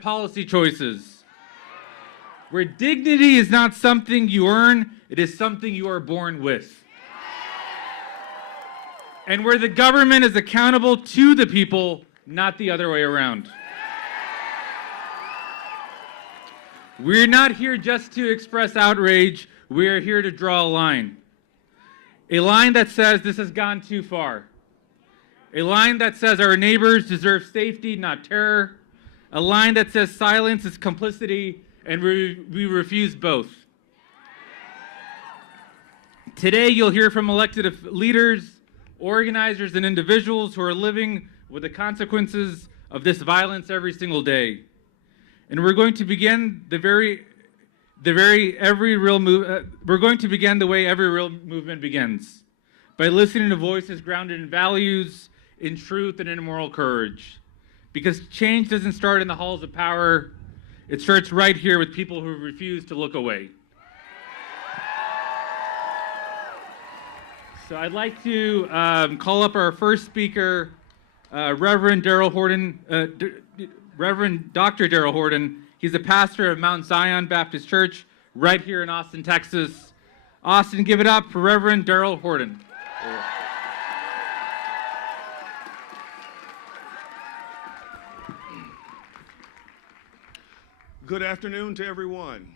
policy choices, where dignity is not something you earn, it is something you are born with. And where the government is accountable to the people, not the other way around. We're not here just to express outrage, we're here to draw a line. A line that says this has gone too far. A line that says our neighbors deserve safety, not terror. A line that says silence is complicity, and we refuse both. Today, you'll hear from elected leaders, organizers, and individuals who are living with the consequences of this violence every single day. And we're going to begin the way every real movement begins, by listening to voices grounded in values, in truth, and in moral courage. Because change doesn't start in the halls of power, it starts right here with people who refuse to look away. So I'd like to call up our first speaker, Reverend Dr. Darrell Horton. He's a pastor of Mount Zion Baptist Church right here in Austin, Texas. Austin, give it up for Reverend Darrell Horton. Good afternoon to everyone.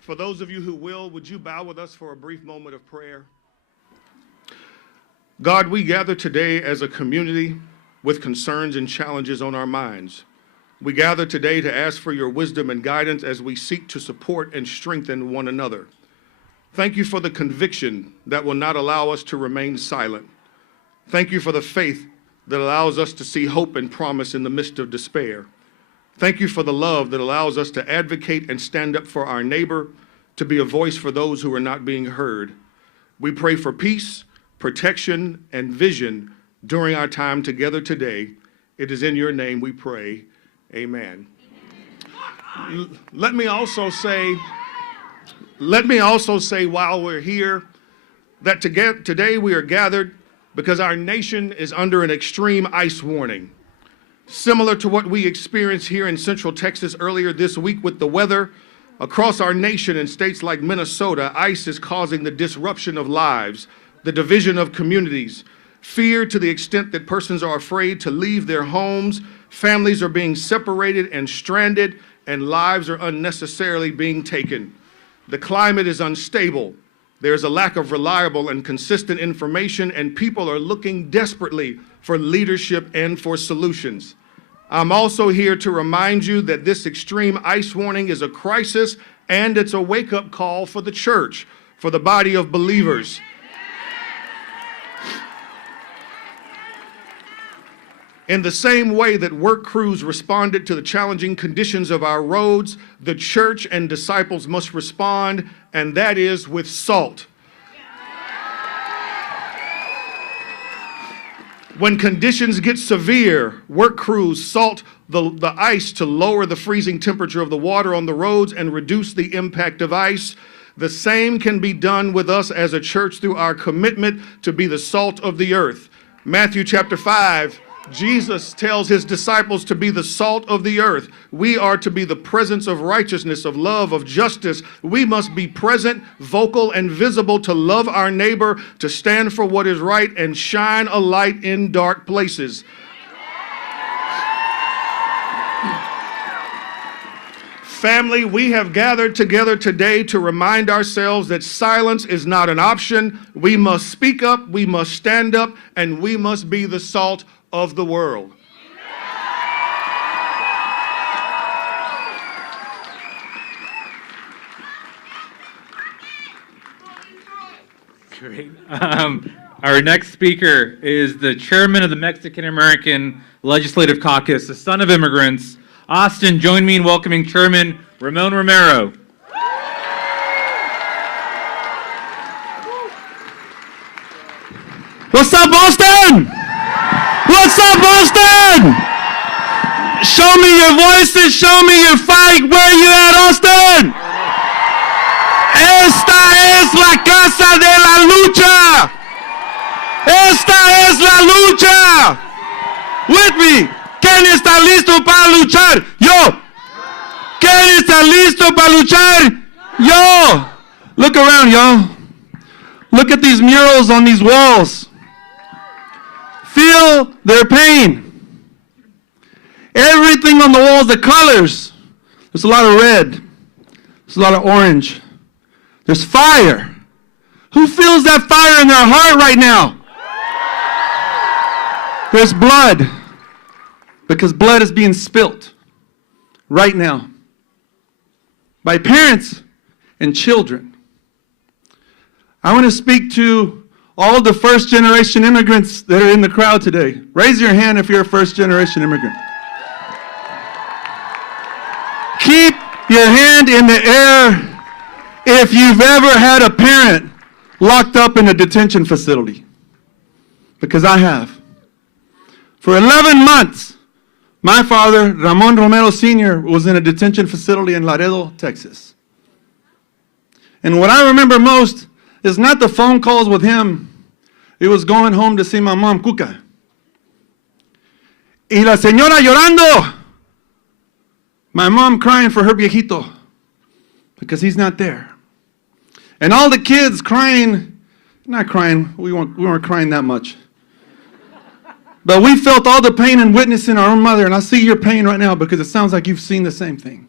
For those of you who will, would you bow with us for a brief moment of prayer? God, we gather today as a community with concerns and challenges on our minds. We gather today to ask for your wisdom and guidance as we seek to support and strengthen one another. Thank you for the conviction that will not allow us to remain silent. Thank you for the faith that allows us to see hope and promise in the midst of despair. Thank you for the love that allows us to advocate and stand up for our neighbor, to be a voice for those who are not being heard. We pray for peace, protection, and vision during our time together today. It is in your name we pray. Amen. Let me also say while we're here that today we are gathered because our nation is under an extreme ice warning. Similar to what we experienced here in Central Texas earlier this week with the weather, across our nation in states like Minnesota, ice is causing the disruption of lives, the division of communities, fear to the extent that persons are afraid to leave their homes, families are being separated and stranded, and lives are unnecessarily being taken. The climate is unstable. There's a lack of reliable and consistent information, and people are looking desperately for leadership and for solutions. I'm also here to remind you that this extreme ice warning is a crisis, and it's a wake-up call for the church, for the body of believers. In the same way that work crews responded to the challenging conditions of our roads, the church and disciples must respond, and that is with salt. When conditions get severe, work crews salt the ice to lower the freezing temperature of the water on the roads and reduce the impact of ice. The same can be done with us as a church through our commitment to be the salt of the earth. Matthew chapter 5, Jesus tells his disciples to be the salt of the earth. We are to be the presence of righteousness, of love, of justice. We must be present, vocal, and visible to love our neighbor, to stand for what is right, and shine a light in dark places. Family, we have gathered together today to remind ourselves that silence is not an option. We must speak up, we must stand up, and we must be the salt of the world. Great. Our next speaker is the chairman of the Mexican American Legislative Caucus, the son of immigrants. Austin, join me in welcoming Chairman Ramon Romero. What's up, Boston? What's up, Boston? Show me your voices, show me your fight. Where you at, Austin? Esta es la casa de la lucha. Esta es la lucha. With me. ¿Qué ¿Quién está listo para luchar? Yo. ¿Quién está listo para luchar? Yo. Look around, y'all. Look at these murals on these walls. Feel their pain. Everything on the walls, the colors. There's a lot of red. There's a lot of orange. There's fire. Who feels that fire in their heart right now? There's blood. Because blood is being spilt right now by parents and children. I want to speak to all the first-generation immigrants that are in the crowd today. Raise your hand if you're a first-generation immigrant. Keep your hand in the air if you've ever had a parent locked up in a detention facility. Because I have. For 11 months, my father, Ramon Romero Sr., was in a detention facility in Laredo, Texas. And what I remember most is not the phone calls with him. It was going home to see my mom, Cuca. Y la señora llorando. My mom crying for her viejito because he's not there. And all the kids crying, not crying, we weren't crying that much. But we felt all the pain and witnessing our own mother, and I see your pain right now because it sounds like you've seen the same thing.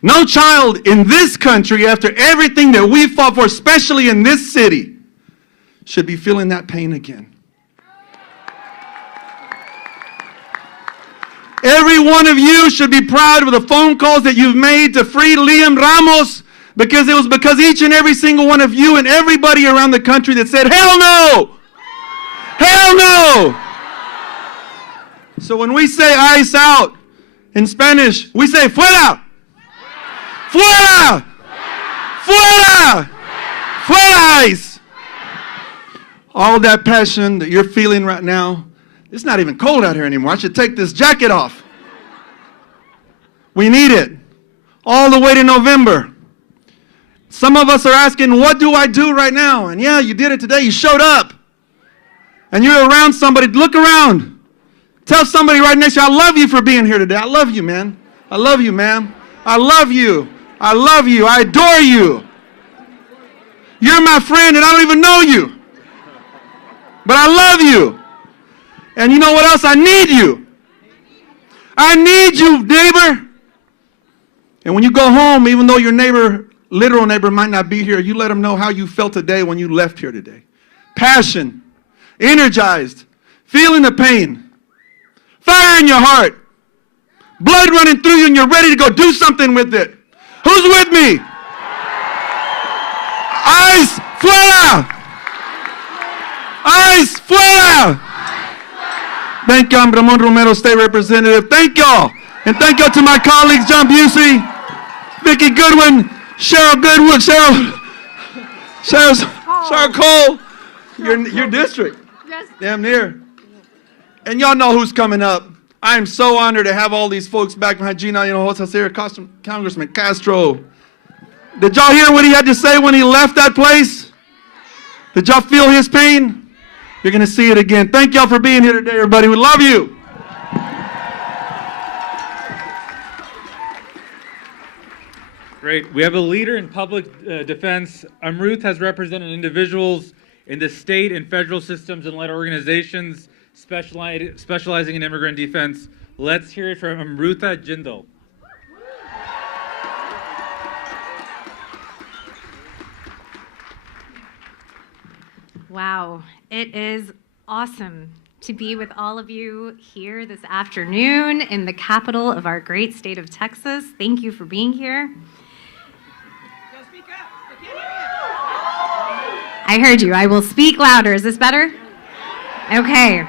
No child in this country, after everything that we fought for, especially in this city, should be feeling that pain again. Every one of you should be proud of the phone calls that you've made to free Liam Ramos, because it was because each and every single one of you and everybody around the country that said, hell no! Hell no! So when we say ice out in Spanish, we say fuera! Fuera! Fuera! Fuera ice! All that passion that you're feeling right now, it's not even cold out here anymore. I should take this jacket off. We need it. All the way to November. Some of us are asking, what do I do right now? And yeah, you did it today. You showed up. And you're around somebody. Look around. Tell somebody right next to you, I love you for being here today. I love you, man. I love you, ma'am. I love you. I love you. I adore you. You're my friend and I don't even know you. But I love you. And you know what else? I need you. I need you, neighbor. And when you go home, even though your neighbor, literal neighbor, might not be here, you let them know how you felt today when you left here today. Passion, energized, feeling the pain, fire in your heart, blood running through you, and you're ready to go do something with it. Who's with me? Ice, fuera! Ice, fuera! Thank you, I'm Ramon Romero, State Representative. Thank y'all. And thank y'all to my colleagues, John Busey, Vicki Goodwin, Cheryl Goodwood, Cheryl Cole, your district. Yes. Damn near. And y'all know who's coming up. I am so honored to have all these folks back behind Gina Hinojosa, Congressman Castro. Did y'all hear what he had to say when he left that place? Did y'all feel his pain? You're going to see it again. Thank y'all for being here today, everybody. We love you. Great. We have a leader in public defense. Ruth has represented individuals in the state and federal systems and led organizations specializing in immigrant defense. Let's hear it from Amrutha Jindal. Wow, it is awesome to be with all of you here this afternoon in the capital of our great state of Texas. Thank you for being here. I heard you. I will speak louder. Is this better? Okay.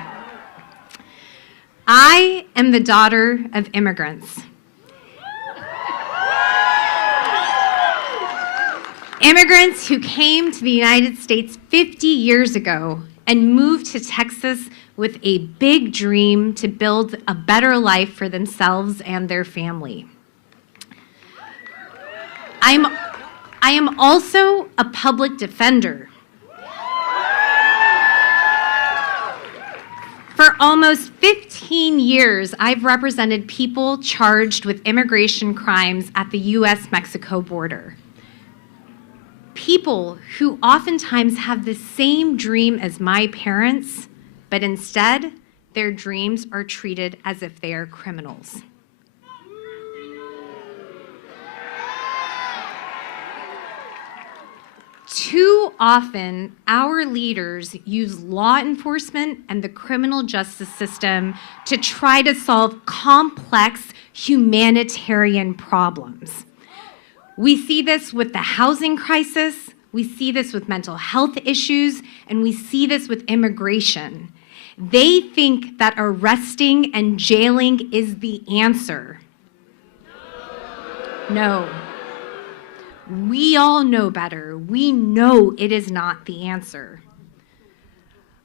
I am the daughter of immigrants. Immigrants who came to the United States 50 years ago and moved to Texas with a big dream to build a better life for themselves and their family. I am also a public defender. For almost 15 years, I've represented people charged with immigration crimes at the U.S.-Mexico border. People who oftentimes have the same dream as my parents, but instead, their dreams are treated as if they are criminals. Too often, our leaders use law enforcement and the criminal justice system to try to solve complex humanitarian problems. We see this with the housing crisis, we see this with mental health issues, and we see this with immigration. They think that arresting and jailing is the answer. No. We all know better. We know it is not the answer.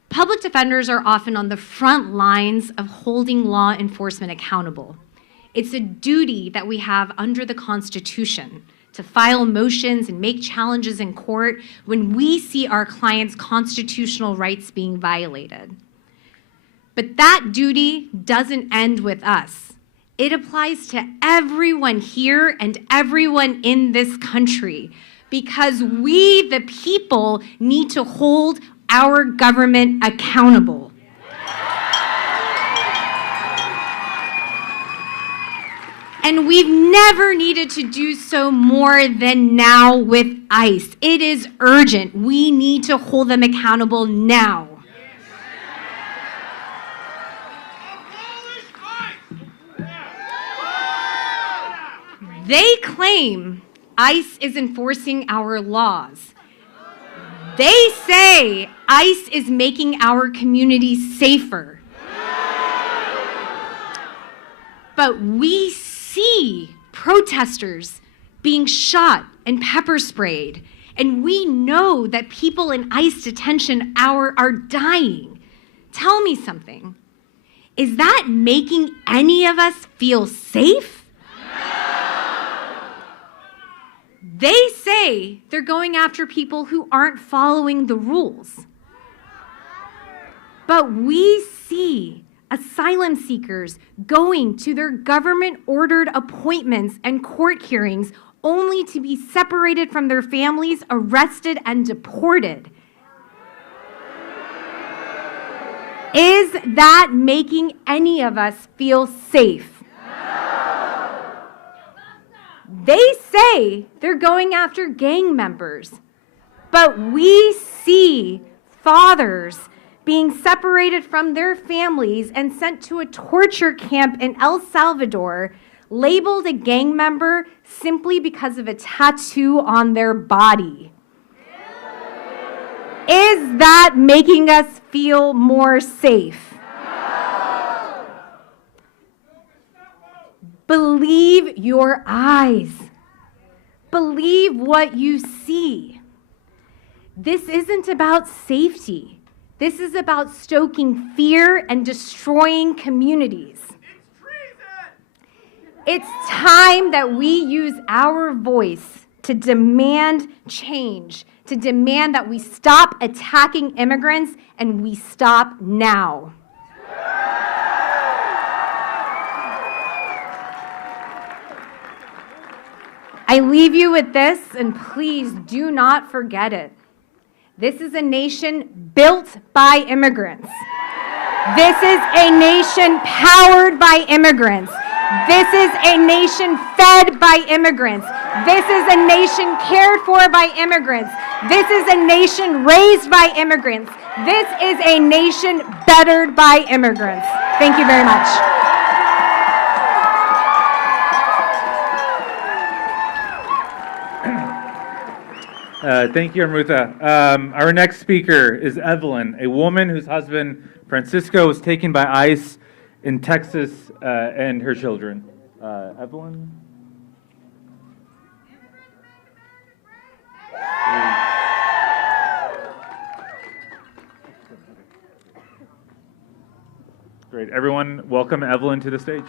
Public defenders are often on the front lines of holding law enforcement accountable. It's a duty that we have under the Constitution to file motions and make challenges in court when we see our clients' constitutional rights being violated. But that duty doesn't end with us. It applies to everyone here and everyone in this country because we, the people, need to hold our government accountable. And we've never needed to do so more than now with ICE. It is urgent. We need to hold them accountable now. They claim ICE is enforcing our laws. They say ICE is making our communities safer. But we see protesters being shot and pepper sprayed, and we know that people in ICE detention are dying. Tell me something. Is that making any of us feel safe? They say they're going after people who aren't following the rules. But we see asylum seekers going to their government-ordered appointments and court hearings only to be separated from their families, arrested, and deported. Is that making any of us feel safe? They say they're going after gang members, but we see fathers being separated from their families and sent to a torture camp in El Salvador, labeled a gang member simply because of a tattoo on their body. Is that making us feel more safe? Believe your eyes. Believe what you see. This isn't about safety. This is about stoking fear and destroying communities. It's time that we use our voice to demand change, to demand that we stop attacking immigrants, and we stop now. I leave you with this, and please do not forget it. This is a nation built by immigrants. This is a nation powered by immigrants. This is a nation fed by immigrants. This is a nation cared for by immigrants. This is a nation raised by immigrants. This is a nation bettered by immigrants. Thank you very much. Thank you, Amrutha. Our next speaker is Evelyn, a woman whose husband, Francisco, was taken by ICE in Texas and her children. Evelyn? Great. Everyone, welcome Evelyn to the stage.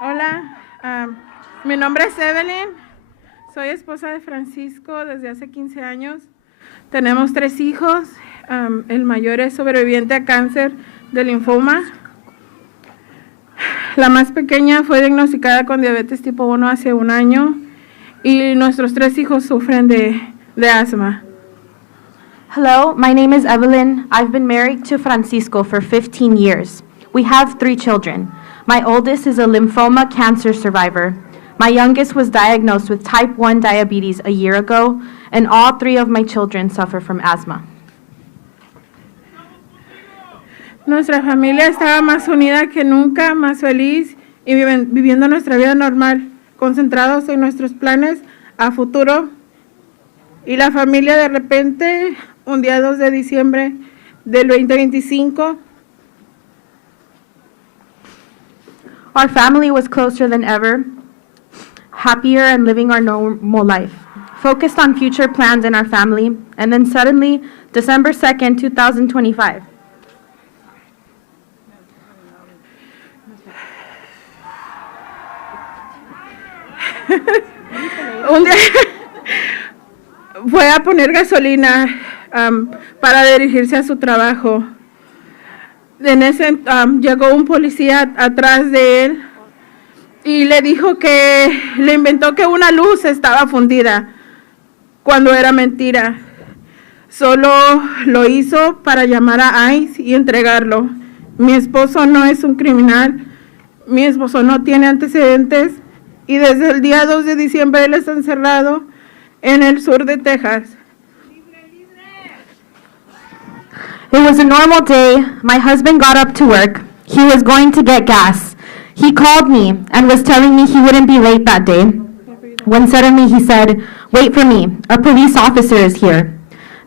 Hola, mi nombre es Evelyn, soy esposa de Francisco desde hace 15 años. Tenemos 3 hijos, el mayor es sobreviviente a cáncer de linfoma. La más pequeña fue diagnosticada con diabetes tipo 1 hace 1 año y nuestros 3 hijos sufren de asma. Hello, my name is Evelyn. I've been married to Francisco for 15 years. We have 3 children. My oldest is a lymphoma cancer survivor. My youngest was diagnosed with type 1 diabetes a year ago, and all 3 of my children suffer from asthma. Nuestra familia estaba más unida que nunca, más feliz y viviendo nuestra vida normal, concentrados en nuestros planes a futuro. Y la familia de repente, un día 2 de diciembre del 2025, Our family was closer than ever, happier and living our normal life, focused on future plans in our family, and then suddenly, December 2nd, 2025, un día fue a poner gasolina para dirigirse a su trabajo. En ese llegó un policía atrás de él y le dijo que le inventó que una luz estaba fundida cuando era mentira. Solo lo hizo para llamar a ICE y entregarlo. Mi esposo no es un criminal, mi esposo no tiene antecedentes y desde el día 2 de diciembre él está encerrado en el sur de Texas. It was a normal day. My husband got up to work. He was going to get gas. He called me and was telling me he wouldn't be late that day, when suddenly he said, "Wait for me, a police officer is here."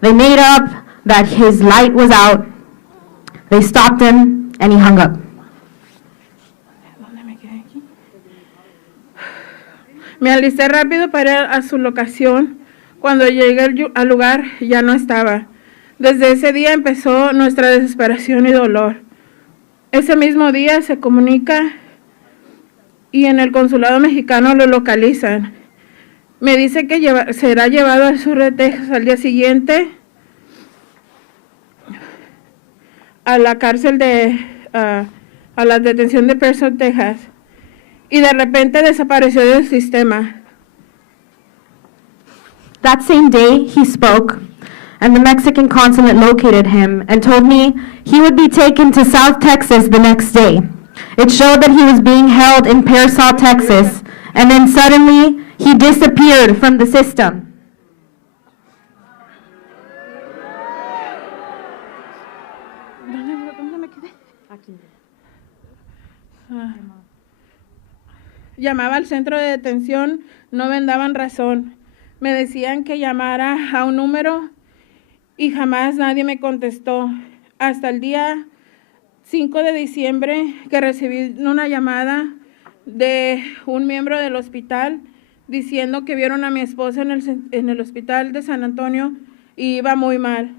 They made up that his light was out. They stopped him and he hung up. Me alisté rápido para ir a su locación. Cuando llegué al lugar ya no estaba. Desde ese día empezó nuestra desesperación y dolor. Ese mismo día se comunica y en el consulado mexicano lo localizan. Me dice que será llevado al sur de Texas al día siguiente a la cárcel a la detención de Protestors, Texas. Y de repente desapareció del sistema. That same day, he spoke, and the Mexican consulate located him and told me he would be taken to South Texas the next day. It showed that he was being held in Pearsall, Texas, and then suddenly he disappeared from the system. Llamaba al centro de detención, no me daban razón. Me decían que llamara a un número y jamás nadie me contestó. Hasta el día 5 de diciembre que recibí una llamada de un miembro del hospital diciendo que vieron a mi esposa en el hospital de San Antonio y iba muy mal.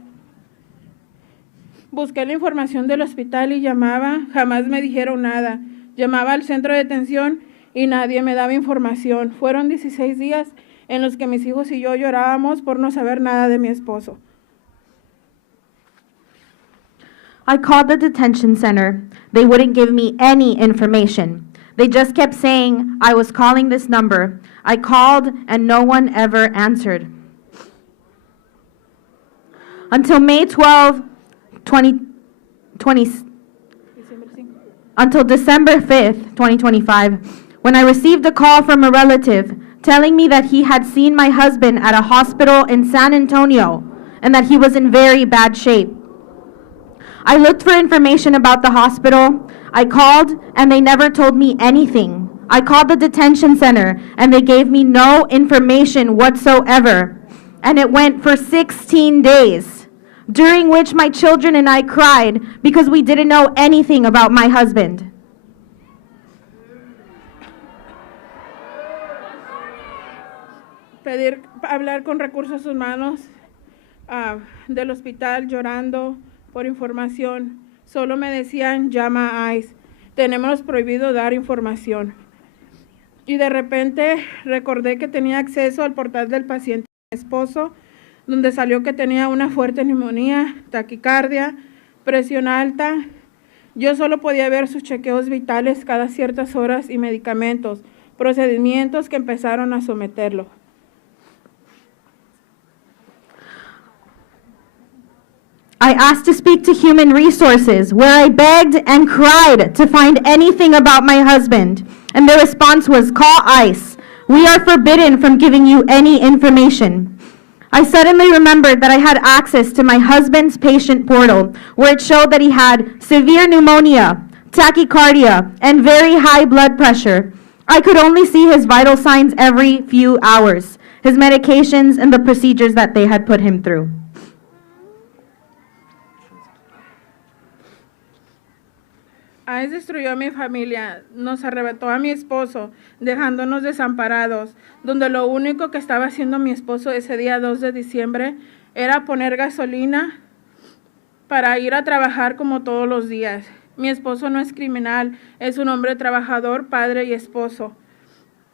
Busqué la información del hospital y llamaba, jamás me dijeron nada. Llamaba al centro de detención y nadie me daba información. Fueron 16 días en los que mis hijos y yo llorábamos por no saber nada de mi esposo. I called the detention center. They wouldn't give me any information. They just kept saying I was calling this number. I called and no one ever answered. Until May 12, 2020, until December 5th, 2025, when I received a call from a relative telling me that he had seen my husband at a hospital in San Antonio and that he was in very bad shape. I looked for information about the hospital. I called and they never told me anything. I called the detention center and they gave me no information whatsoever. And it went for 16 days, during which my children and I cried because we didn't know anything about my husband. Hablar con recursos humanos del hospital llorando por información. Solo me decían llama a ICE. tenemos prohibido dar información. Y de repente recordé que tenía acceso al portal del paciente de mi esposo, donde salió que tenía una fuerte neumonía, taquicardia, presión alta. Yo solo podía ver sus chequeos vitales cada ciertas horas y medicamentos, procedimientos que empezaron a someterlo. I asked to speak to Human Resources, where I begged and cried to find anything about my husband. And their response was, call ICE. We are forbidden from giving you any information. I suddenly remembered that I had access to my husband's patient portal, where it showed that he had severe pneumonia, tachycardia, and very high blood pressure. I could only see his vital signs every few hours, his medications, and the procedures that they had put him through. ICE destruyó a mi familia, nos arrebató a mi esposo, dejándonos desamparados, donde lo único que estaba haciendo mi esposo ese día 2 de diciembre era poner gasolina para ir a trabajar como todos los días. Mi esposo no es criminal, es un hombre trabajador, padre y esposo.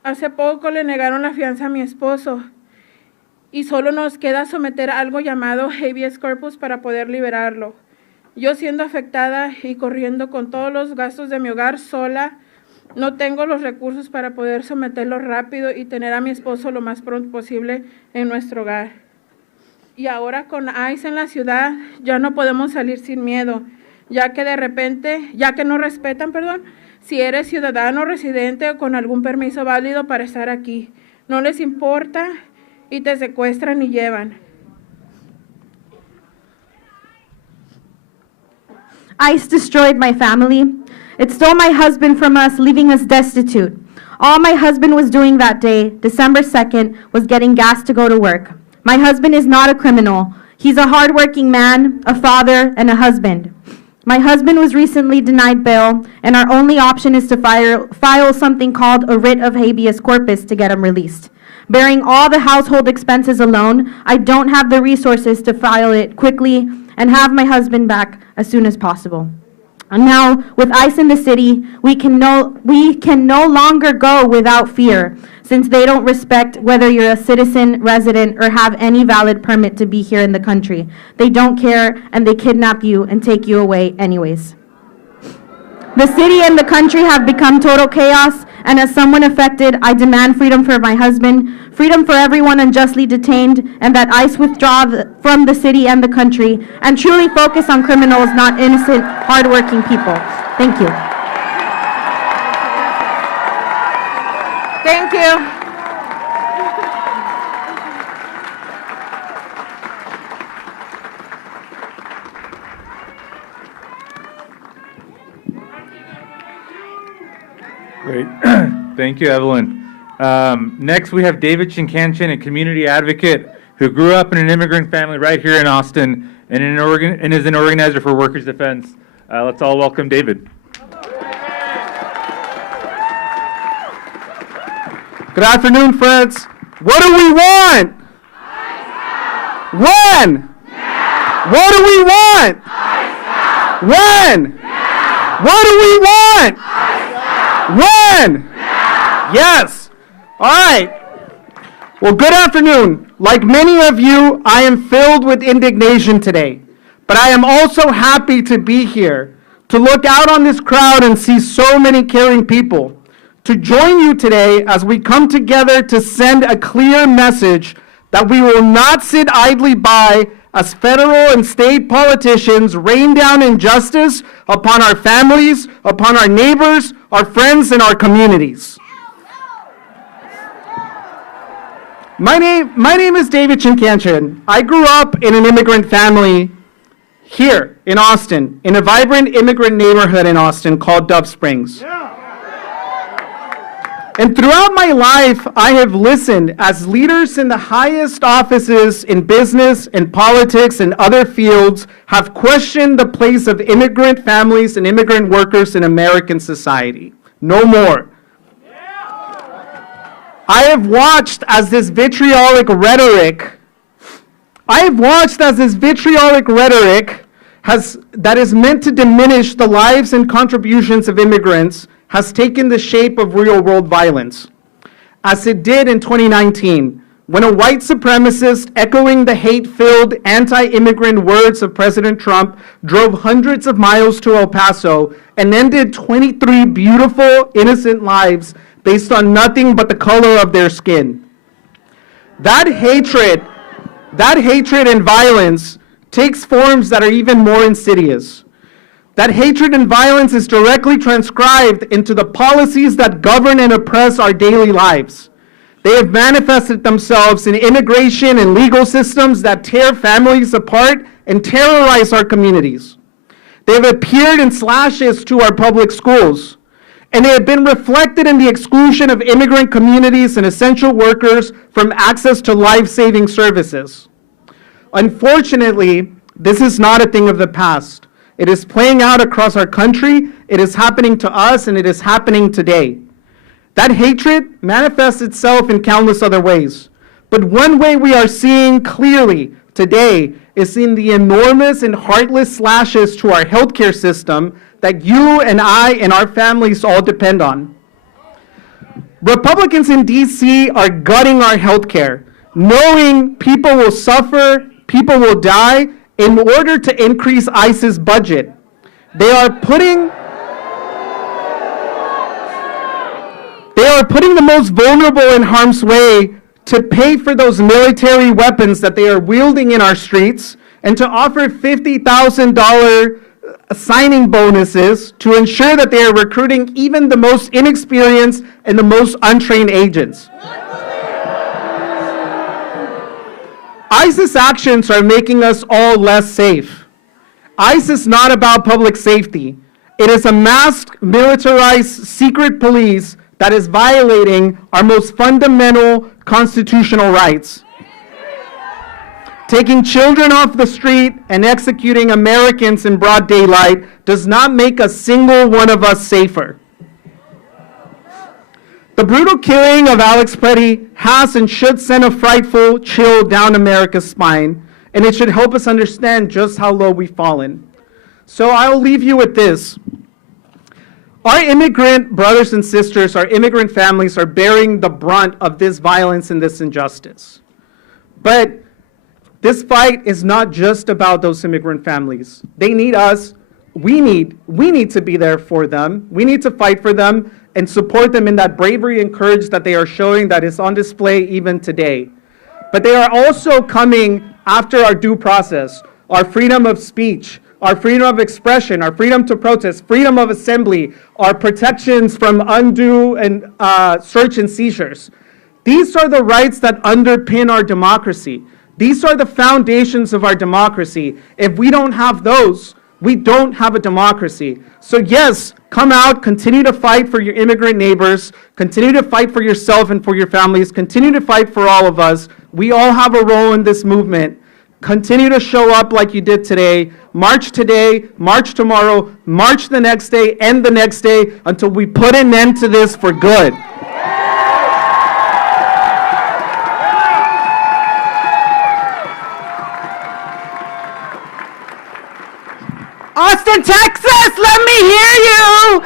Hace poco le negaron la fianza a mi esposo y solo nos queda someter a algo llamado habeas corpus para poder liberarlo. Yo siendo afectada y corriendo con todos los gastos de mi hogar sola, no tengo los recursos para poder someterlo rápido y tener a mi esposo lo más pronto posible en nuestro hogar. Y ahora con ICE en la ciudad ya no podemos salir sin miedo, ya que no respetan, si eres ciudadano residente o con algún permiso válido para estar aquí. No les importa y te secuestran y llevan. ICE destroyed my family. It stole my husband from us, leaving us destitute. All my husband was doing that day, December 2nd, was getting gas to go to work. My husband is not a criminal. He's a hardworking man, a father, and a husband. My husband was recently denied bail, and our only option is to file something called a writ of habeas corpus to get him released. Bearing all the household expenses alone, I don't have the resources to file it quickly and have my husband back as soon as possible. And now, with ICE in the city, we can no longer go without fear, since they don't respect whether you're a citizen, resident, or have any valid permit to be here in the country. They don't care, and they kidnap you and take you away anyways. The city and the country have become total chaos, and as someone affected, I demand freedom for my husband, freedom for everyone unjustly detained, and that ICE withdraw from the city and the country, and truly focus on criminals, not innocent, hardworking people. Thank you. Thank you. Great. Thank you, Evelyn. Next, we have David Chinkanchin, a community advocate who grew up in an immigrant family right here in Austin and is an organizer for Workers' Defense. Let's all welcome David. Good afternoon, friends. What do we want? When? Now. What do we want? When? Now. What do we want? When? Now. Yes. All right. Well, good afternoon. Like many of you, I am filled with indignation today, but I am also happy to be here, to look out on this crowd and see so many caring people, to join you today as we come together to send a clear message that we will not sit idly by as federal and state politicians rain down injustice upon our families, upon our neighbors, our friends, and our communities. My name is David Chinkanchin. I grew up in an immigrant family here in Austin, in a vibrant immigrant neighborhood in Austin called Dove Springs. And throughout my life, I have listened as leaders in the highest offices in business and politics and other fields have questioned the place of immigrant families and immigrant workers in American society. No more. I have watched as this vitriolic rhetoric that is meant to diminish the lives and contributions of immigrants has taken the shape of real-world violence, as it did in 2019, when a white supremacist echoing the hate-filled anti-immigrant words of President Trump drove hundreds of miles to El Paso and ended 23 beautiful, innocent lives based on nothing but the color of their skin. That hatred and violence takes forms that are even more insidious. That hatred and violence is directly transcribed into the policies that govern and oppress our daily lives. They have manifested themselves in immigration and legal systems that tear families apart and terrorize our communities. They have appeared in slashes to our public schools, and they have been reflected in the exclusion of immigrant communities and essential workers from access to life-saving services. Unfortunately, this is not a thing of the past. It is playing out across our country, it is happening to us, and it is happening today. That hatred manifests itself in countless other ways. But one way we are seeing clearly today is in the enormous and heartless slashes to our healthcare system that you and I and our families all depend on. Republicans in DC are gutting our healthcare, knowing people will suffer, people will die, in order to increase ICE's budget. They are putting the most vulnerable in harm's way to pay for those military weapons that they are wielding in our streets and to offer $50,000 signing bonuses to ensure that they are recruiting even the most inexperienced and the most untrained agents. ICE's actions are making us all less safe. ICE is not about public safety. It is a masked, militarized, secret police that is violating our most fundamental constitutional rights. Taking children off the street and executing Americans in broad daylight does not make a single one of us safer. The brutal killing of Alex Petty has and should send a frightful chill down America's spine, and it should help us understand just how low we've fallen. So I'll leave you with this. Our immigrant brothers and sisters, our immigrant families are bearing the brunt of this violence and this injustice. But this fight is not just about those immigrant families. They need us. We need to be there for them. We need to fight for them and support them in that bravery and courage that they are showing that is on display even today. But they are also coming after our due process, our freedom of speech, our freedom of expression, our freedom to protest, freedom of assembly, our protections from undue and search and seizures. These are the rights that underpin our democracy. These are the foundations of our democracy. If we don't have those, we don't have a democracy. So yes, come out, continue to fight for your immigrant neighbors, continue to fight for yourself and for your families, continue to fight for all of us. We all have a role in this movement. Continue to show up like you did today. March today, march tomorrow, march the next day, and the next day until we put an end to this for good. Austin, Texas, let me hear you.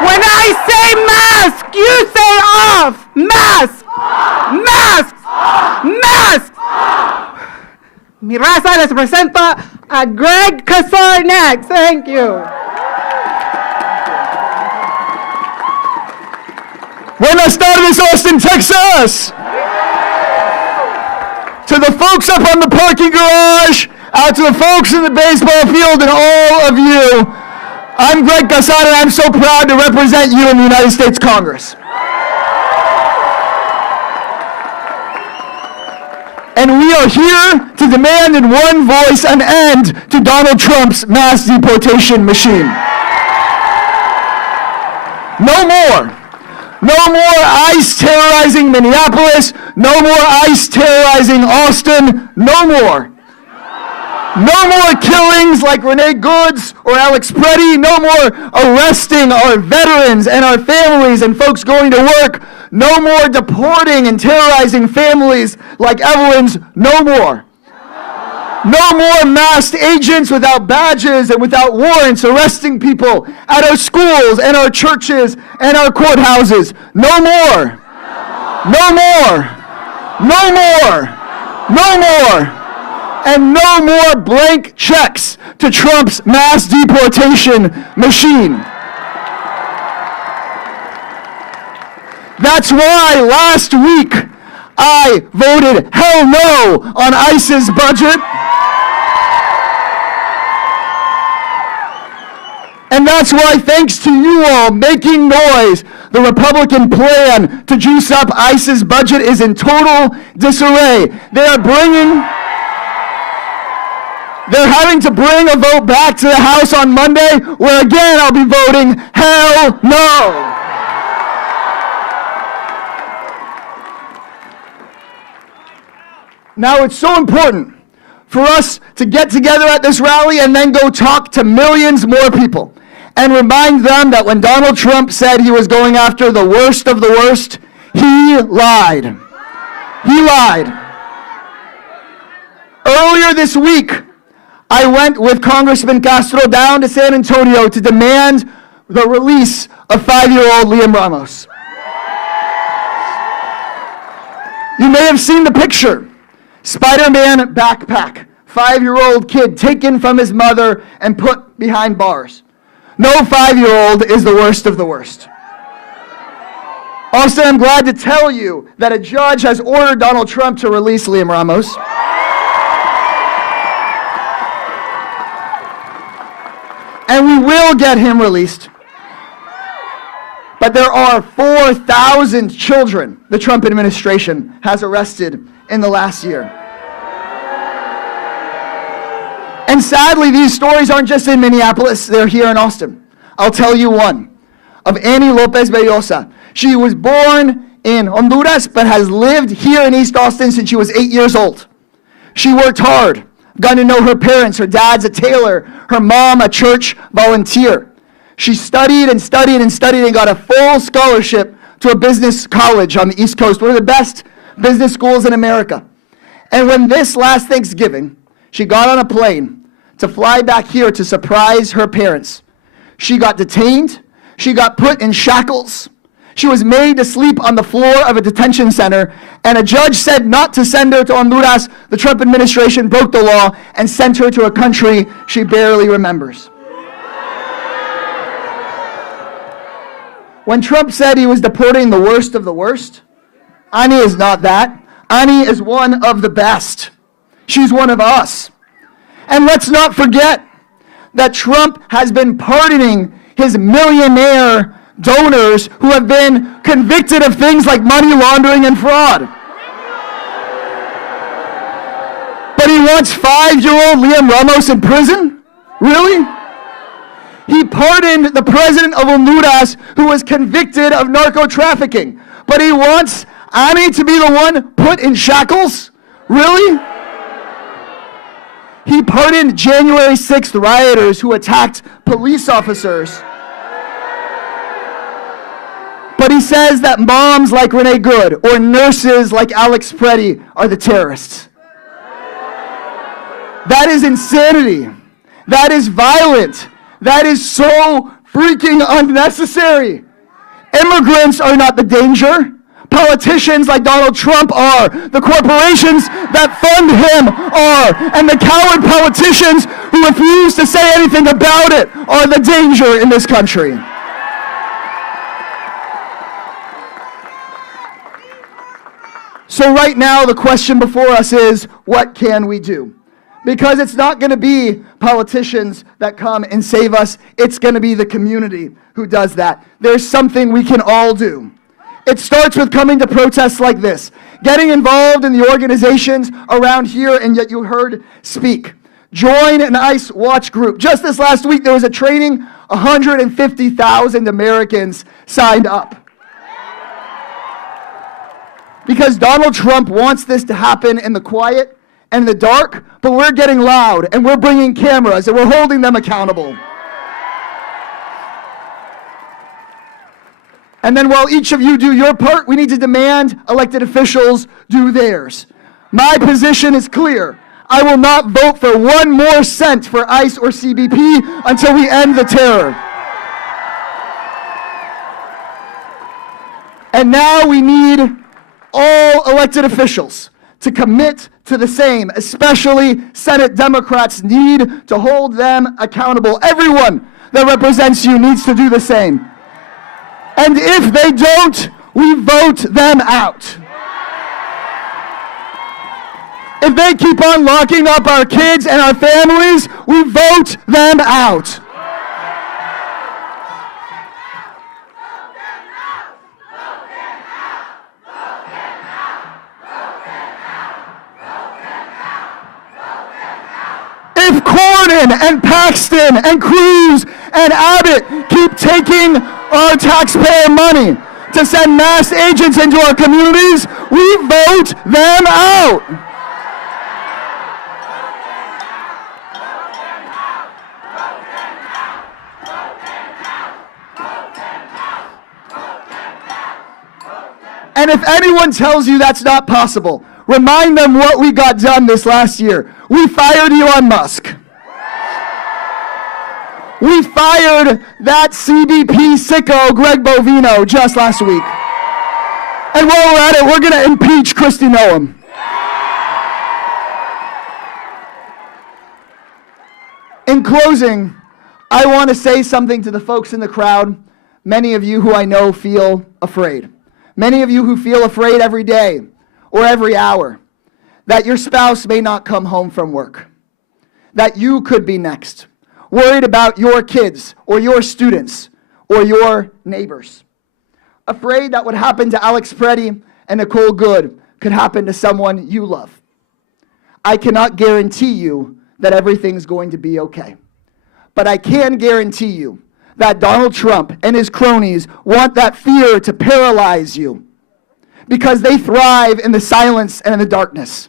When I say mask, you say off. Mask, mask, mask. Mi raza les presenta a Greg Casar next. Thank you. Buenas tardes, Austin, Texas. To the folks up on the parking garage, out to the folks in the baseball field, and all of you, I'm Greg Casar, and I'm so proud to represent you in the United States Congress. And we are here to demand in one voice an end to Donald Trump's mass deportation machine. No more. No more ICE terrorizing Minneapolis. No more ICE terrorizing Austin. No more. No more killings like Renee Goods or Alex Preddy. No more arresting our veterans and our families and folks going to work. No more deporting and terrorizing families like Evelyn's. No more. No more masked agents without badges and without warrants arresting people at our schools and our churches and our courthouses. No more. No more. No more. No more. And no more blank checks to Trump's mass deportation machine. That's why last week I voted hell no on ICE's budget. And that's why, thanks to you all making noise, the Republican plan to juice up ICE's budget is in total disarray. They're having to bring a vote back to the House on Monday, where again I'll be voting hell no. Now, it's so important for us to get together at this rally and then go talk to millions more people and remind them that when Donald Trump said he was going after the worst of the worst, he lied. He lied. Earlier this week, I went with Congressman Castro down to San Antonio to demand the release of 5-year-old Liam Ramos. You may have seen the picture. Spider-Man backpack, 5-year-old kid taken from his mother and put behind bars. No 5-year-old is the worst of the worst. Also, I'm glad to tell you that a judge has ordered Donald Trump to release Liam Ramos. And we will get him released. But there are 4,000 children the Trump administration has arrested in the last year. And sadly, these stories aren't just in Minneapolis, they're here in Austin. I'll tell you one, of Annie Lopez Bellosa. She was born in Honduras, but has lived here in East Austin since she was 8 years old. She worked hard, got to know her parents. Her dad's a tailor, her mom a church volunteer. She studied and studied and studied and got a full scholarship to a business college on the East Coast, one of the best business schools in America. And when this last Thanksgiving, she got on a plane to fly back here to surprise her parents. She got detained. She got put in shackles. She was made to sleep on the floor of a detention center, and a judge said not to send her to Honduras. The Trump administration broke the law and sent her to a country she barely remembers. When Trump said he was deporting the worst of the worst, Annie is not that. Annie is one of the best. She's one of us. And let's not forget that Trump has been pardoning his millionaire donors who have been convicted of things like money laundering and fraud. But he wants 5-year-old Liam Ramos in prison? Really? He pardoned the president of Honduras who was convicted of narco trafficking. But he wants Annie to be the one put in shackles? Really? He pardoned January 6th rioters who attacked police officers. But he says that moms like Renee Good or nurses like Alex Preddy are the terrorists. That is insanity. That is violent. That is so freaking unnecessary. Immigrants are not the danger. Politicians like Donald Trump are. The corporations that fund him are. And the coward politicians who refuse to say anything about it are the danger in this country. So right now, the question before us is, what can we do? Because it's not going to be politicians that come and save us. It's going to be the community who does that. There's something we can all do. It starts with coming to protests like this, getting involved in the organizations around here and yet you heard speak. Join an ICE watch group. Just this last week, there was a training, 150,000 Americans signed up. Because Donald Trump wants this to happen in the quiet and in the dark, but we're getting loud and we're bringing cameras and we're holding them accountable. And then while each of you do your part, we need to demand elected officials do theirs. My position is clear. I will not vote for 1 more cent for ICE or CBP until we end the terror. And now we need all elected officials to commit to the same, especially Senate Democrats need to hold them accountable. Everyone that represents you needs to do the same. And if they don't, we vote them out. If they keep on locking up our kids and our families, we vote them out. If Cornyn and Paxton and Cruz and Abbott keep taking our taxpayer money to send mass agents into our communities, we vote them out. And if anyone tells you that's not possible, remind them what we got done this last year. We fired Elon Musk. We fired that CBP sicko, Greg Bovino, just last week. And while we're at it, we're going to impeach Kristi Noem. In closing, I want to say something to the folks in the crowd. Many of you who I know feel afraid. Many of you who feel afraid every day or every hour that your spouse may not come home from work, that you could be next, worried about your kids or your students or your neighbors, afraid that what happened to Alex Preddy and Nicole Good could happen to someone you love. I cannot guarantee you that everything's going to be okay, but I can guarantee you that Donald Trump and his cronies want that fear to paralyze you because they thrive in the silence and in the darkness.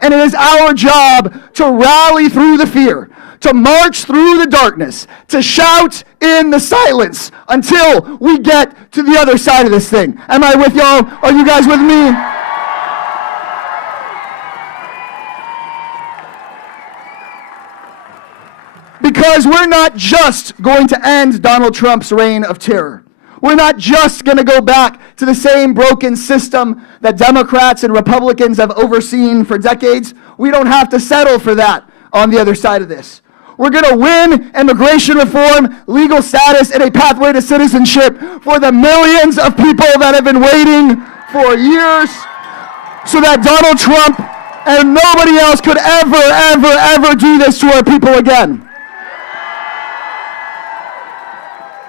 And it is our job to rally through the fear, to march through the darkness, to shout in the silence until we get to the other side of this thing. Am I with y'all? Are you guys with me? Because we're not just going to end Donald Trump's reign of terror. We're not just going to go back to the same broken system that Democrats and Republicans have overseen for decades. We don't have to settle for that on the other side of this. We're going to win immigration reform, legal status, and a pathway to citizenship for the millions of people that have been waiting for years so that Donald Trump and nobody else could ever do this to our people again.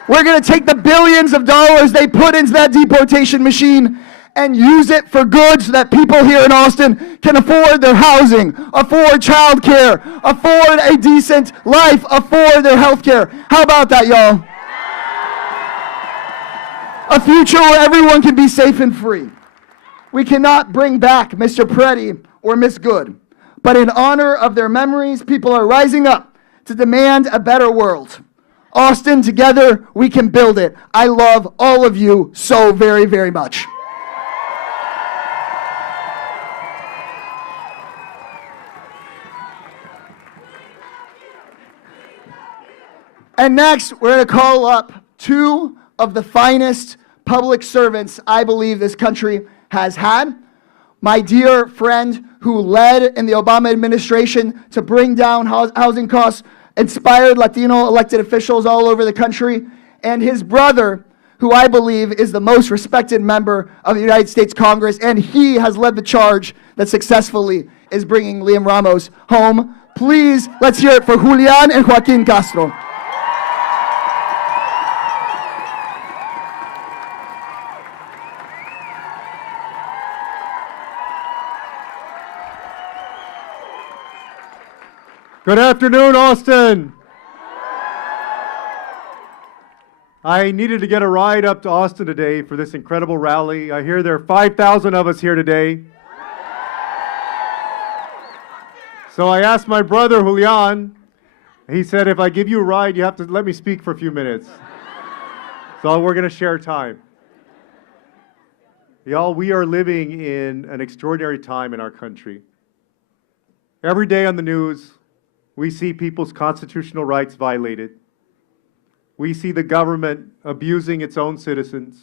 We're going to take the billions of dollars they put into that deportation machine and use it for good so that people here in Austin can afford their housing, afford childcare, afford a decent life, afford their health care. How about that, y'all? A future where everyone can be safe and free. We cannot bring back Mr. Preddy or Miss Good, but in honor of their memories, people are rising up to demand a better world. Austin, together we can build it. I love all of you so very much. And next, we're going to call up 2 of the finest public servants I believe this country has had. My dear friend who led in the Obama administration to bring down housing costs, inspired Latino elected officials all over the country, and his brother, who I believe is the most respected member of the United States Congress, and he has led the charge that successfully is bringing Liam Ramos home. Please, let's hear it for Julian and Joaquin Castro. Good afternoon, Austin. I needed to get a ride up to Austin today for this incredible rally. I hear there are 5,000 of us here today. So I asked my brother, Julian. He said, if I give you a ride, you have to let me speak for a few minutes. So we're going to share time. Y'all, we are living in an extraordinary time in our country. Every day on the news, we see people's constitutional rights violated. We see the government abusing its own citizens.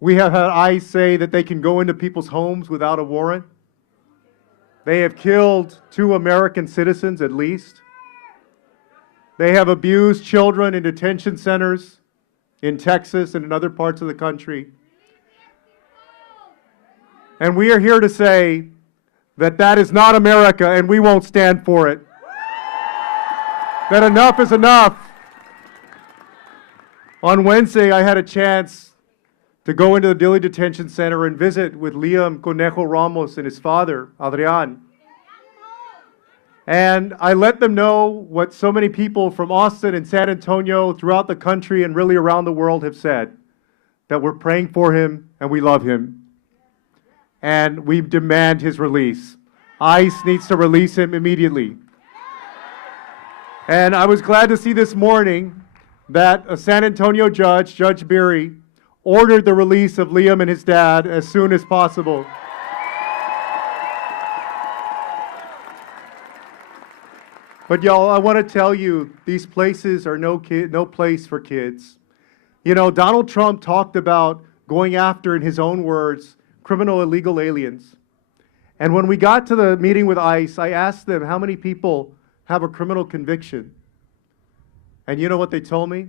We have had ICE say that they can go into people's homes without a warrant. They have killed 2 American citizens at least. They have abused children in detention centers in Texas and in other parts of the country. And we are here to say that that is not America and we won't stand for it. That enough is enough. On Wednesday, I had a chance to go into the Dilley Detention Center and visit with Liam Ramos and his father, Adrian. And I let them know what so many people from Austin and San Antonio throughout the country and really around the world have said, that we're praying for him and we love him. And we demand his release. ICE needs to release him immediately. And I was glad to see this morning that a San Antonio judge, Judge Beery, ordered the release of Liam and his dad as soon as possible. But y'all, I want to tell you, these places are no place for kids. You know, Donald Trump talked about going after, in his own words, criminal illegal aliens. And when we got to the meeting with ICE, I asked them how many people have a criminal conviction. And you know what they told me?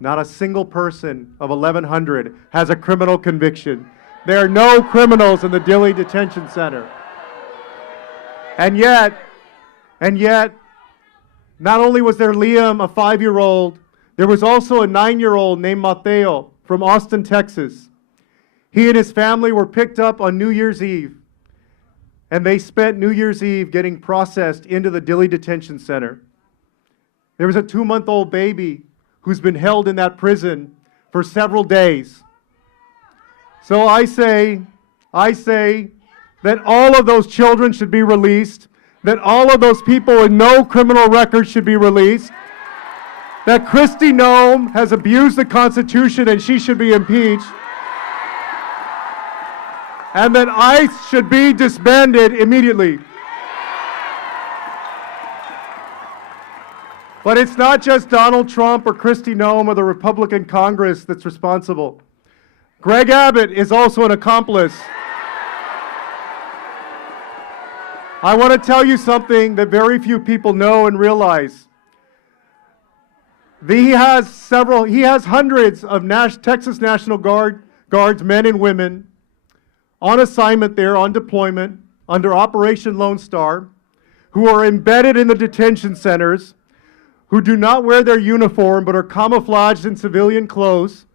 Not a single person of 1,100 has a criminal conviction. There are no criminals in the Dilley Detention Center. And yet, not only was there Liam, a 5-year-old, there was also a 9-year-old named Mateo from Austin, Texas. He and his family were picked up on New Year's Eve, and they spent New Year's Eve getting processed into the Dilley Detention Center. There was a 2-month-old baby who's been held in that prison for several days. So I say that all of those children should be released, that all of those people with no criminal record should be released, that Kristi Noem has abused the Constitution and she should be impeached, and that ICE should be disbanded immediately. But it's not just Donald Trump or Kristi Noem or the Republican Congress that's responsible. Greg Abbott is also an accomplice. I want to tell you something that very few people know and realize. He has hundreds of Texas National Guards, men and women, on assignment there, on deployment, under Operation Lone Star, who are embedded in the detention centers, who do not wear their uniform but are camouflaged in civilian clothes,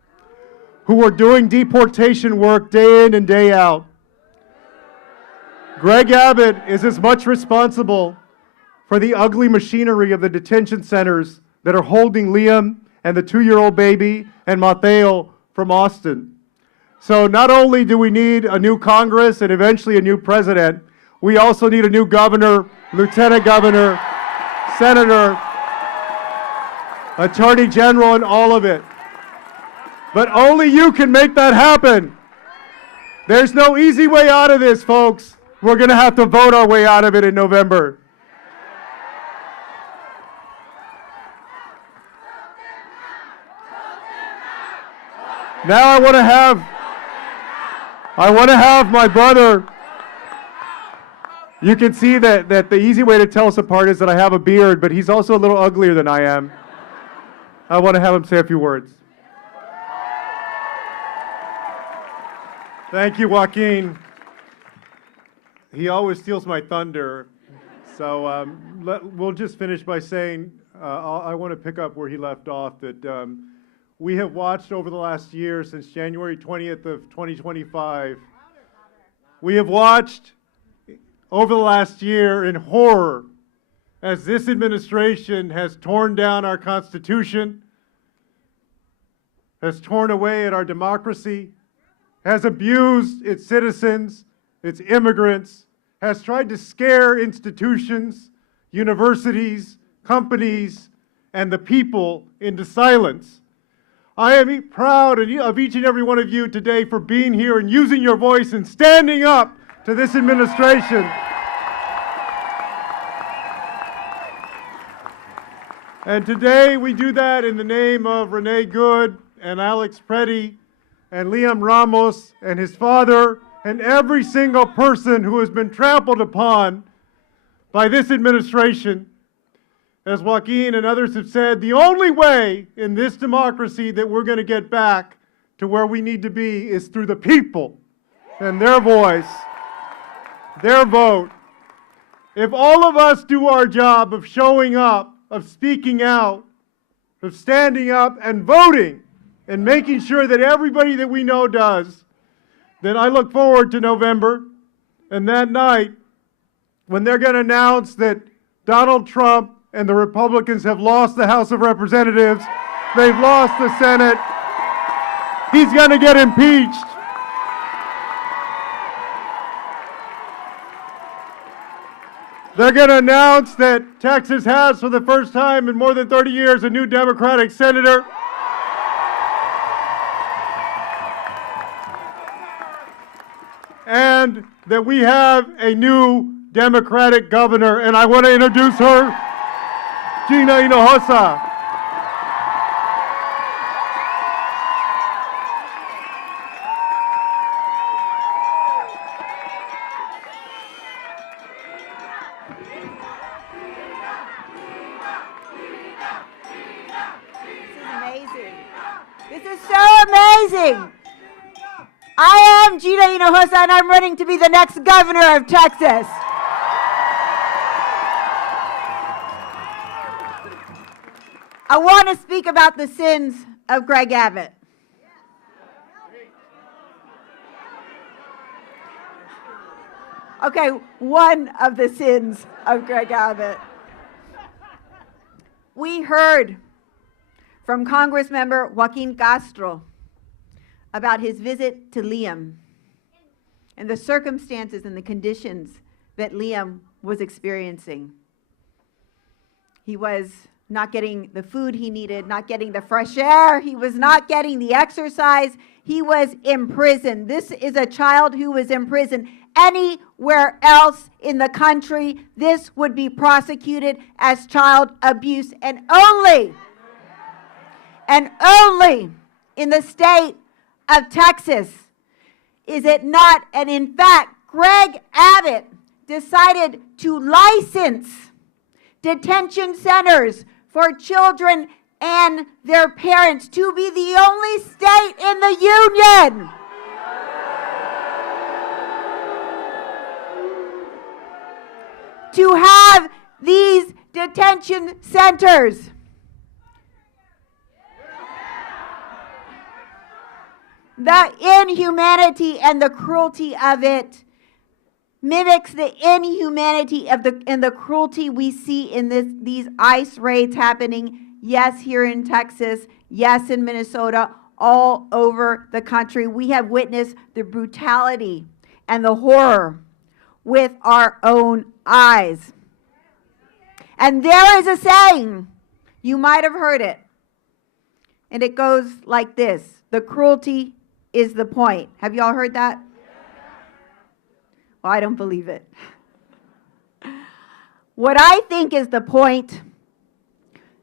who are doing deportation work day in and day out. Greg Abbott is as much responsible for the ugly machinery of the detention centers that are holding Liam and the 2-year-old baby and Mateo from Austin. So not only do we need a new Congress and eventually a new president, we also need a new governor, lieutenant governor, senator, attorney general, and all of it. But only you can make that happen. There's no easy way out of this, folks. We're going to have to vote our way out of it in November. Now I want to have my brother. You can see that the easy way to tell us apart is that I have a beard, but he's also a little uglier than I am. I want to have him say a few words. Thank you, Joaquin. He always steals my thunder. So we'll just finish by saying, I want to pick up where he left off, that we have watched over the last year, since January 20th of 2025, we have watched over the last year in horror as this administration has torn down our Constitution, has torn away at our democracy, has abused its citizens, its immigrants, has tried to scare institutions, universities, companies, and the people into silence. I am proud of each and every one of you today for being here and using your voice and standing up to this administration. And today we do that in the name of Renee Good and Alex Preddy and Liam Ramos and his father and every single person who has been trampled upon by this administration. As Joaquin and others have said, the only way in this democracy that we're going to get back to where we need to be is through the people and their voice, their vote. If all of us do our job of showing up, of speaking out, of standing up and voting and making sure that everybody that we know does, then I look forward to November and that night when they're going to announce that Donald Trump and the Republicans have lost the House of Representatives, they've lost the Senate, he's going to get impeached. They're going to announce that Texas has, for the first time in more than 30 years, a new Democratic senator. And that we have a new Democratic governor. And I want to introduce her, Gina Hinojosa. This is so amazing. I am Gina Hinojosa, and I'm running to be the next governor of Texas. I want to speak about the sins of Greg Abbott. Okay, one of the sins of Greg Abbott. We heard from Congressmember Joaquin Castro about his visit to Liam and the circumstances and the conditions that Liam was experiencing. He was not getting the food he needed, not getting the fresh air, he was not getting the exercise, he was in prison. This is a child who was in prison. Anywhere else in the country, this would be prosecuted as child abuse, and only in the state of Texas is it not. And in fact, Greg Abbott decided to license detention centers for children and their parents to be the only state in the union to have these detention centers. The inhumanity and the cruelty of it mimics the inhumanity of the cruelty we see in these ICE raids happening, yes, here in Texas, yes, in Minnesota, all over the country. We have witnessed the brutality and the horror with our own eyes. And there is a saying, you might have heard it, and it goes like this: the cruelty is the point. Have you all heard that? Well, I don't believe it. What I think is the point,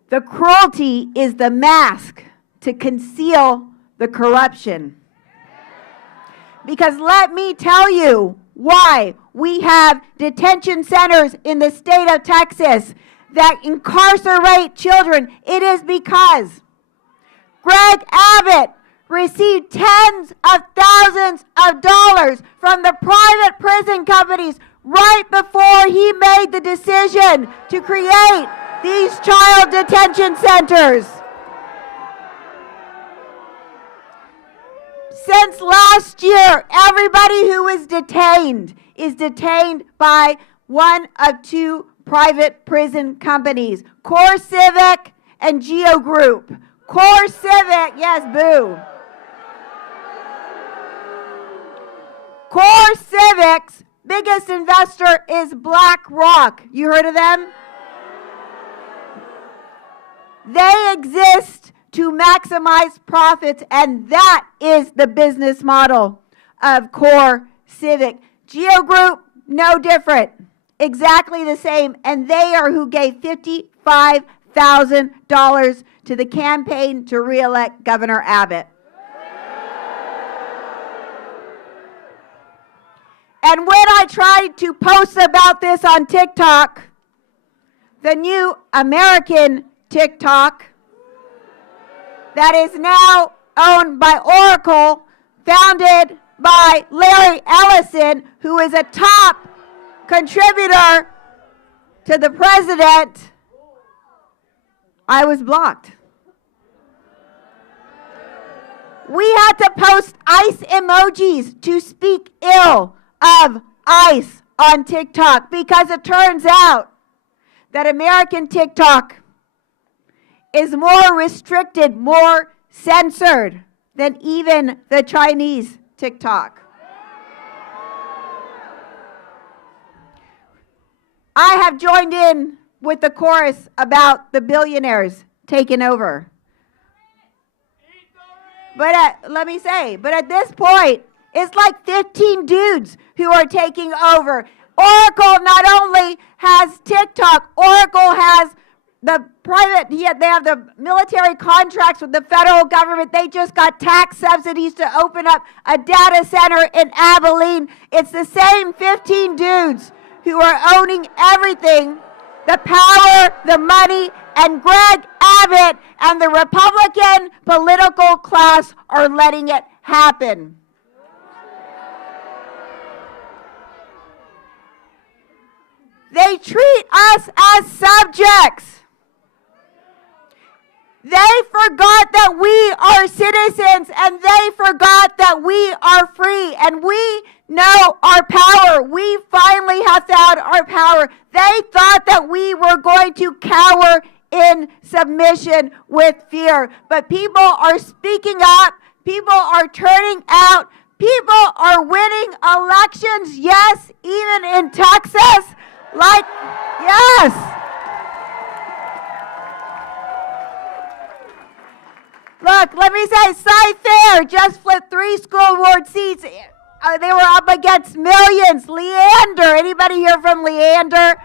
the cruelty is the mask to conceal the corruption. Because let me tell you why we have detention centers in the state of Texas that incarcerate children. It is because Greg Abbott received tens of thousands of dollars from the private prison companies right before he made the decision to create these child detention centers. Since last year, everybody who is detained by one of two private prison companies, Core Civic and Geo Group. Core Civic, yes, boo. Core Civic's biggest investor is BlackRock. You heard of them? They exist to maximize profits, and that is the business model of Core Civic. Geo Group, no different. Exactly the same, and they are who gave $55 $100,000 to the campaign to re-elect Governor Abbott. And when I tried to post about this on TikTok, the new American TikTok that is now owned by Oracle, founded by Larry Ellison, who is a top contributor to the president, I was blocked. We had to post ICE emojis to speak ill of ICE on TikTok because it turns out that American TikTok is more restricted, more censored than even the Chinese TikTok. I have joined in with the chorus about the billionaires taking over. But let me say, but at this point, it's like 15 dudes who are taking over. Oracle not only has TikTok, Oracle has the private, they have the military contracts with the federal government. They just got tax subsidies to open up a data center in Abilene. It's the same 15 dudes who are owning everything, the power, the money, and Greg Abbott and the Republican political class are letting it happen. They treat us as subjects. They forgot that we are citizens, and they forgot that we are free, and we know our power. We finally have found our power. They thought that we were going to cower in submission with fear. But people are speaking up. People are turning out. People are winning elections. Yes, even in Texas. Yes. Look, let me say, Cy-Fair just flipped 3 school board seats. They were up against millions. Leander, anybody hear from Leander?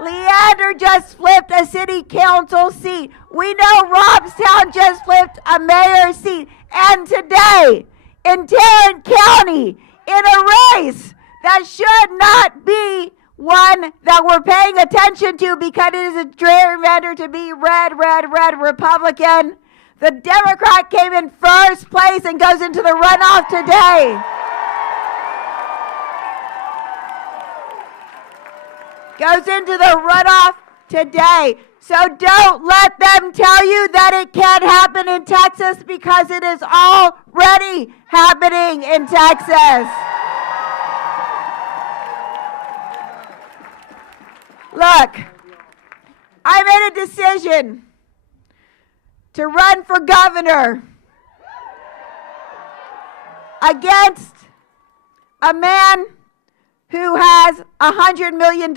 Leander just flipped a city council seat. We know Robstown just flipped a mayor's seat. And today, in Tarrant County, in a race that should not be one that we're paying attention to because it is a gerrymander to be red Republican, the Democrat came in first place and goes into the runoff today. Goes into the runoff today. So don't let them tell you that it can't happen in Texas, because it is already happening in Texas. Look, I made a decision to run for governor against a man who has $100 million.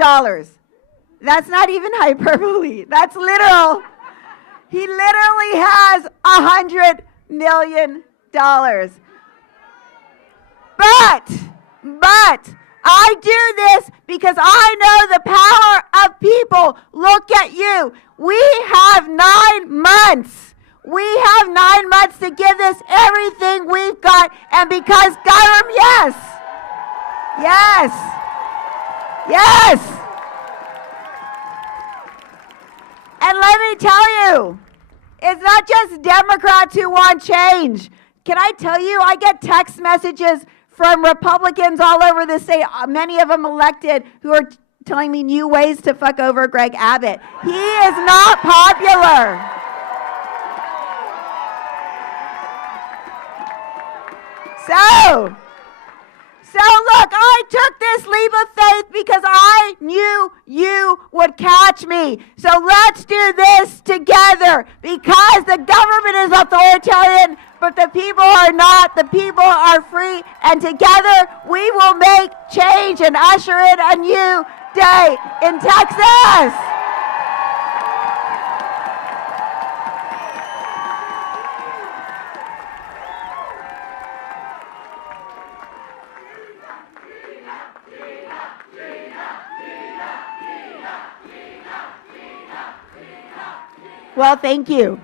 That's not even hyperbole. That's literal. He literally has $100 million. But I do this because I know the power of people. Look at you. We have 9 months. We have 9 months to give this everything we've got. And because government, yes. And let me tell you, it's not just Democrats who want change. Can I tell you, I get text messages from Republicans all over the state, many of them elected, who are telling me new ways to fuck over Greg Abbott. He is not popular. So look, I took this leap of faith because I knew you would catch me. So let's do this together, because the government is authoritarian, but the people are not. The people are free, and together we will make change and usher in a new day in Texas. Well, thank you.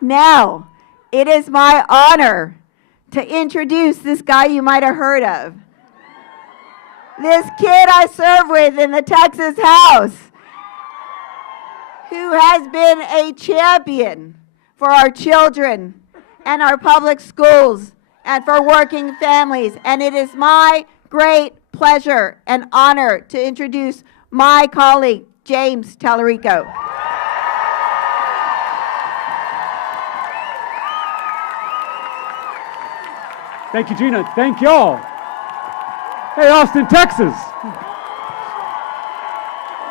Now, it is my honor to introduce this guy you might have heard of. This kid I serve with in the Texas House, who has been a champion for our children and our public schools and for working families. And it is my great pleasure and honor to introduce my colleague, James Tallarico. Thank you, Gina. Thank y'all. Hey, Austin, Texas.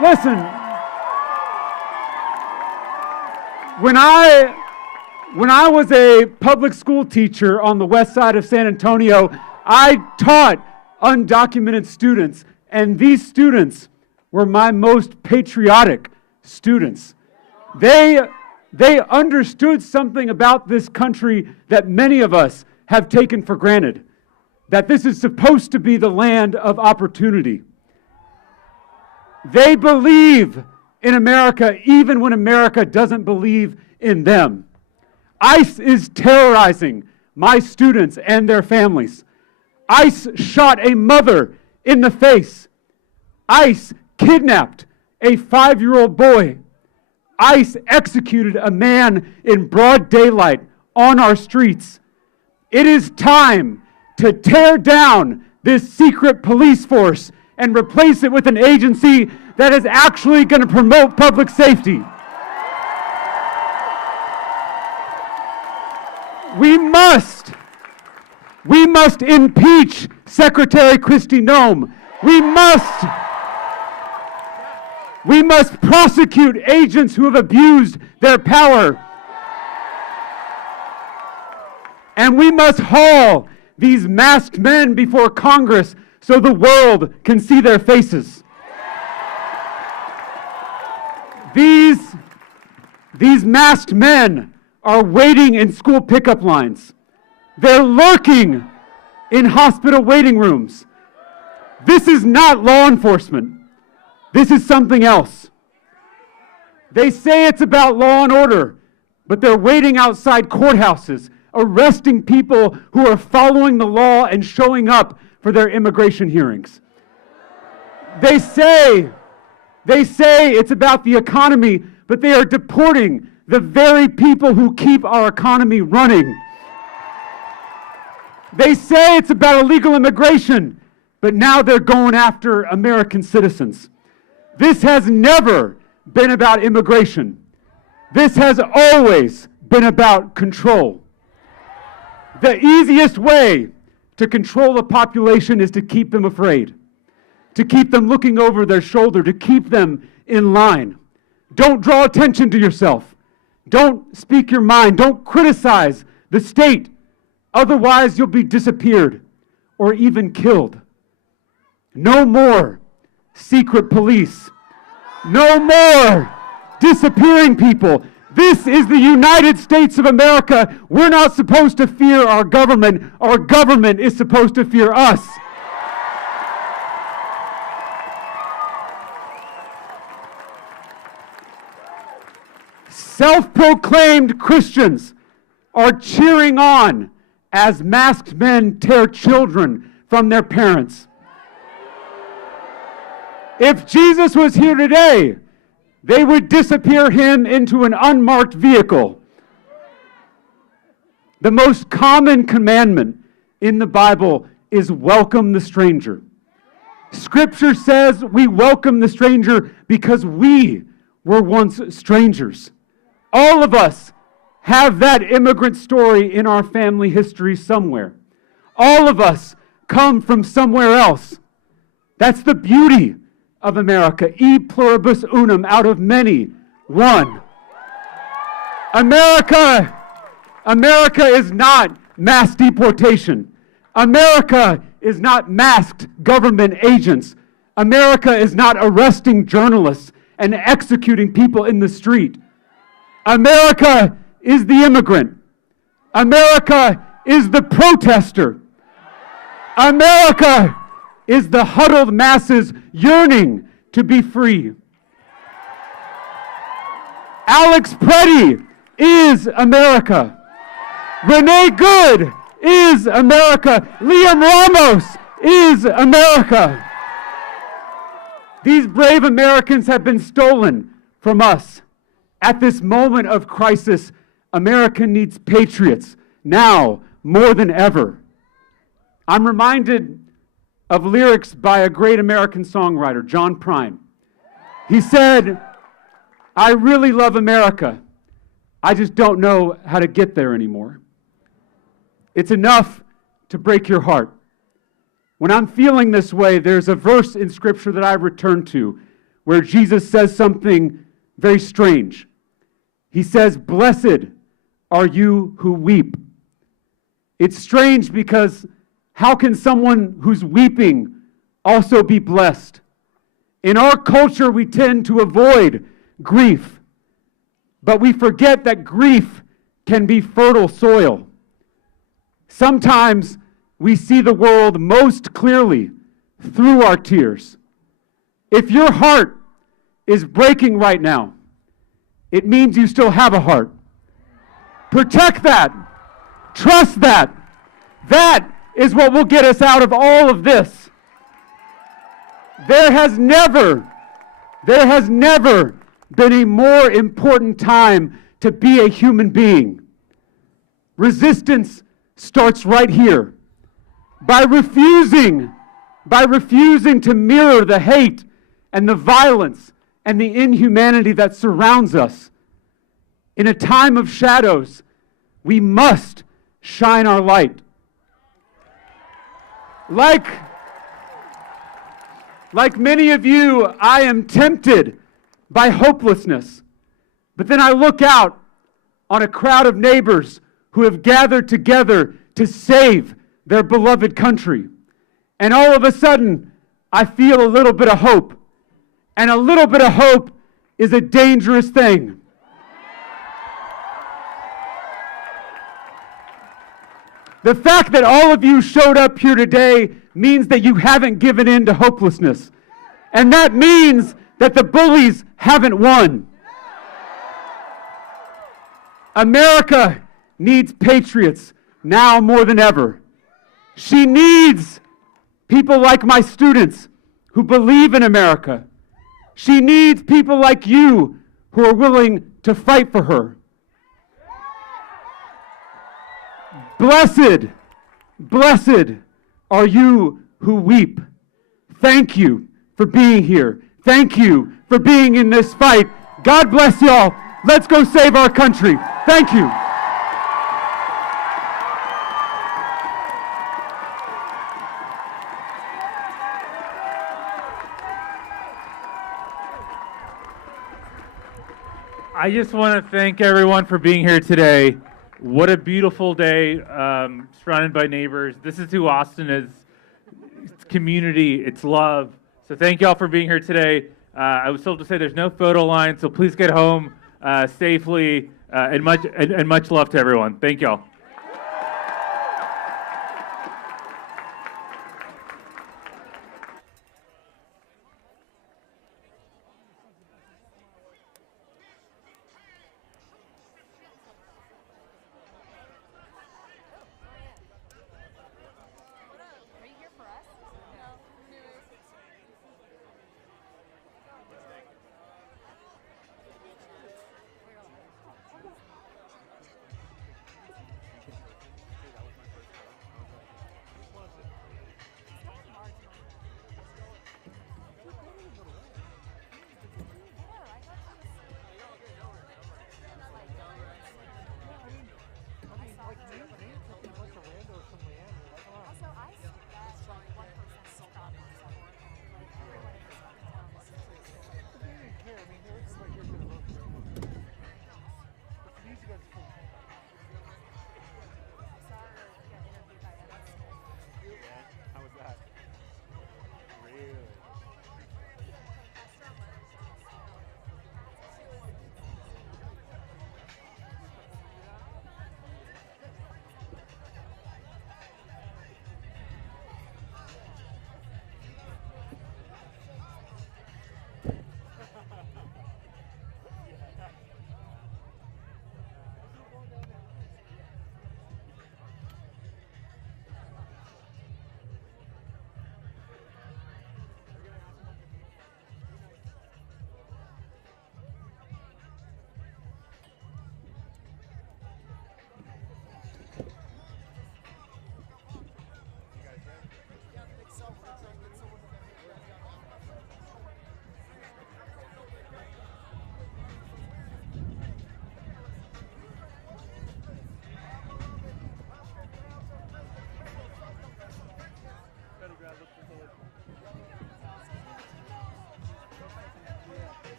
Listen, when I was a public school teacher on the west side of San Antonio, I taught undocumented students, and these students were my most patriotic students. They understood something about this country that many of us have taken for granted, that this is supposed to be the land of opportunity. They believe in America even when America doesn't believe in them. ICE is terrorizing my students and their families. ICE shot a mother in the face. ICE kidnapped a 5-year-old boy. ICE executed a man in broad daylight on our streets. It is time to tear down this secret police force and replace it with an agency that is actually going to promote public safety. We must impeach Secretary Kristi Noem. We must prosecute agents who have abused their power. And we must haul these masked men before Congress so the world can see their faces. These masked men are waiting in school pickup lines. They're lurking in hospital waiting rooms. This is not law enforcement. This is something else. They say it's about law and order, but they're waiting outside courthouses, arresting people who are following the law and showing up for their immigration hearings. They say it's about the economy, but they are deporting the very people who keep our economy running. They say it's about illegal immigration, but now they're going after American citizens. This has never been about immigration. This has always been about control. The easiest way to control a population is to keep them afraid, to keep them looking over their shoulder, to keep them in line. Don't draw attention to yourself. Don't speak your mind. Don't criticize the state. Otherwise, you'll be disappeared or even killed. No more secret police. No more disappearing people. This is the United States of America. We're not supposed to fear our government. Our government is supposed to fear us. Self-proclaimed Christians are cheering on as masked men tear children from their parents. If Jesus was here today, they would disappear him into an unmarked vehicle. The most common commandment in the Bible is welcome the stranger. Scripture says we welcome the stranger because we were once strangers. All of us have that immigrant story in our family history somewhere. All of us come from somewhere else. That's the beauty of America. E pluribus unum, out of many, one. America is not mass deportation. America is not masked government agents. America is not arresting journalists and executing people in the street. America is the immigrant. America is the protester. America is the huddled masses yearning to be free. Alex Preddy is America. Renee Good is America. Liam Ramos is America. These brave Americans have been stolen from us. At this moment of crisis, America needs patriots now more than ever. I'm reminded of lyrics by a great American songwriter, John Prine. He said, "I really love America. I just don't know how to get there anymore." It's enough to break your heart. When I'm feeling this way, there's a verse in Scripture that I return to where Jesus says something very strange. He says, "Blessed are you who weep." It's strange because how can someone who's weeping also be blessed? In our culture, we tend to avoid grief, but we forget that grief can be fertile soil. Sometimes we see the world most clearly through our tears. If your heart is breaking right now, it means you still have a heart. Protect that. Trust that. That is what will get us out of all of this. There has never been a more important time to be a human being. Resistance starts right here. By refusing to mirror the hate and the violence and the inhumanity that surrounds us. In a time of shadows, we must shine our light. Like many of you, I am tempted by hopelessness. But then I look out on a crowd of neighbors who have gathered together to save their beloved country. And all of a sudden, I feel a little bit of hope. And a little bit of hope is a dangerous thing. The fact that all of you showed up here today means that you haven't given in to hopelessness. And that means that the bullies haven't won. America needs patriots now more than ever. She needs people like my students who believe in America. She needs people like you who are willing to fight for her. Blessed, blessed are you who weep. Thank you for being here. Thank you for being in this fight. God bless y'all. Let's go save our country. Thank you. I just want to thank everyone for being here today. What a beautiful day, surrounded by neighbors. This is who Austin is. It's community, it's love. So thank y'all for being here today. I was told to say there's no photo line, so please get home safely, and much love to everyone. Thank y'all.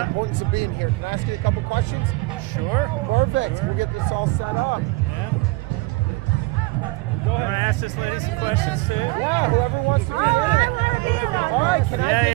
the importance of being here. Can I ask you a couple questions? Sure. Perfect. Sure. We'll get this all set up. Yeah. Go ahead. Want to ask this lady some questions too? Yeah, whoever wants to be in it. I want to be in on All right, can I get